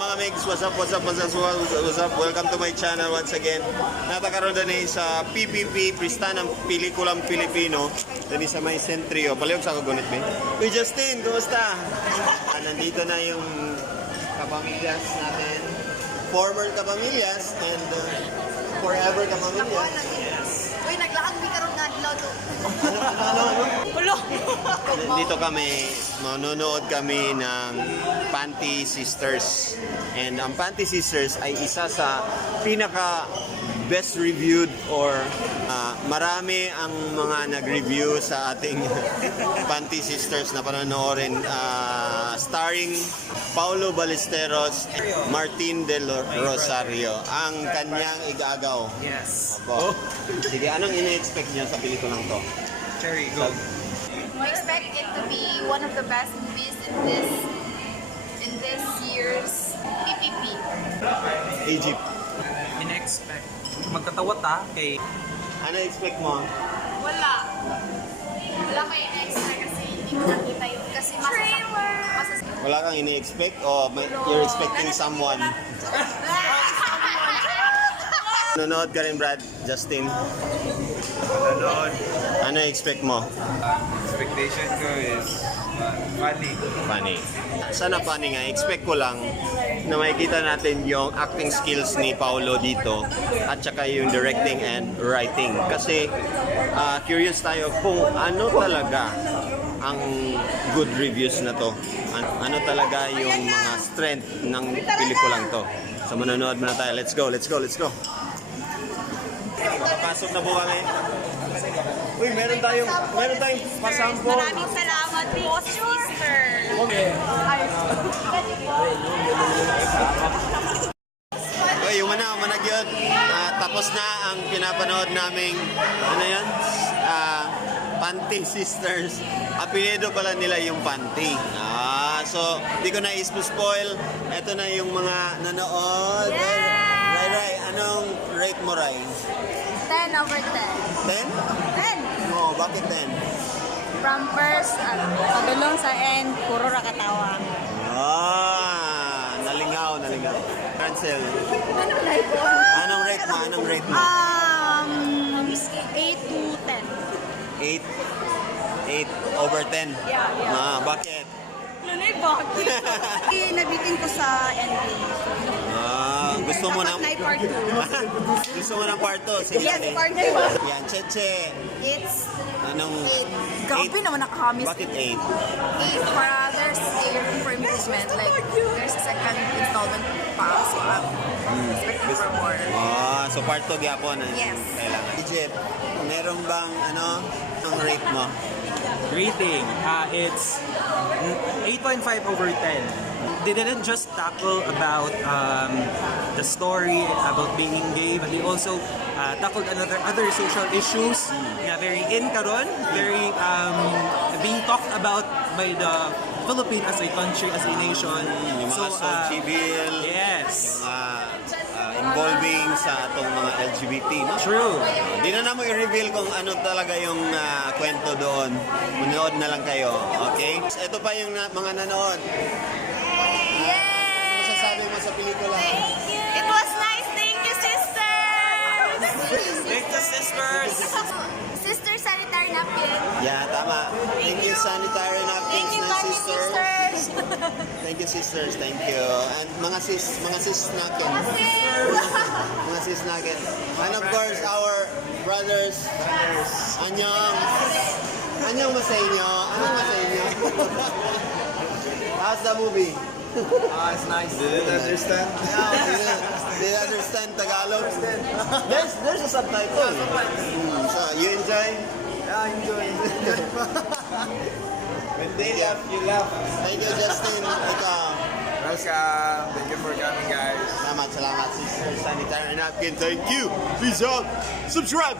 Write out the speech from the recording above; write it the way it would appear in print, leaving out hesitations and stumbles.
Mga Megs, what's up? Welcome to my channel once again. Natakaroon din sa PPP, Pista ng Pelikulang Pilipino. Dito sa may sentrio. Palihog sa kagunit, Ben. Uy, Justin, kumusta? Nandito na yung kapamilyas natin. Former kapamilyas and forever kapamilyas. Uy, naglakang di karoon nga dilaw to. Ano? Dito kami, manonood kami ng PANTI Sisters. And ang PANTI Sisters ay isa sa pinaka best reviewed or marami ang mga nag-review sa ating PANTI Sisters na panonoorin. Starring Paulo Ballesteros and Martin Del Rosario. Ang kanyang igagaw. Yes. Opo. Sige, anong ina-expect niyo sa pelikulang to? Cherry, go. We expect it to be one of the best movies in this year's PPP. Egypt. In-expect. Magkatawa ta kay... Ano expect mo? Wala kayo na-expect kasi hindi ko nakita yun. Kasi Wala kang ini-expect o you're expecting someone? Nanonood ka rin, Brad? Justin? Nanonood. Ano expect mo? Expectation ko is funny. Funny. Sana funny nga. Expect ko lang na makikita natin yung acting skills ni Paulo dito at saka yung directing and writing. Kasi curious tayo kung ano talaga ang good reviews na to. Ano talaga yung mga strength ng pelikulang to. So manonood muna tayo. Let's go. Papasok na po kami. Uy, meron tayong pasample. Maraming salamat po, sister. Okay. Uy, yung manag yun. Tapos na ang pinapanood naming, ano yan? PANTI Sisters. Apelyido pala nila yung PANTI. So, di ko na ispo-spoil. Ito na yung mga nanood. Ray, anong rate mo, Ray? 10 over 10. 10? 10. Oo, bakit 10? From first, pagulong sa end, puro rakatawa. Nalingaw. Cancel. Anong rate mo? Anong rate mo? 8 to 10. 8 over 10. Yeah. Bakit? Lunay, bakit? Nabitin ko sa ending. Gusto mo ng part 2. Gusto mo ng part 2? Sige. Yes, part 2. Yan, Cheche. It's Anong 8. Grabe naman nakakamiss. Bakit 8? 8 para there's a room for improvement. Like, there's a second installment pa. So, I'm expecting for more. So part 2 gyapon. Yes. Kailangan. Egypt, meron bang ang rate mo? Rating, it's 8.5 over 10. They didn't just tackle about the story, about being gay, but they also tackled other social issues na very in karon, very being talked about by the Philippines as a country, as a nation. Yung mga social bill. Yes. Involving sa atong mga LGBT. No? True. Di na naman i-reveal kung ano talaga yung kwento doon. Manood na lang kayo. Okay? Ito pa yung mga nanood. Ano masasabi mo sa pelikula? It was nice. Thank you, sisters! Thank you, sisters! Sisters Sanitary Napkin. Yeah, tama. Thank you, Sanitary Napkins. Thank you, na PANTI Sisters. Thank you, sisters. Thank you. And mga sis nakin. Mga sis nakin. And of course, our brothers. Anyong mo sa inyo? Anong mo sa inyo? How's the movie? It's nice. Did you understand? Did you understand Tagalog? There's a subtitle. So, you enjoy? Yeah, I enjoy. When they laugh, you laugh. Thank you, Justin. Ikaw. Welcome. Thank you for coming, guys. Salamat, Sisters Sanitary Napkin. Thank you. Peace out. Subscribe.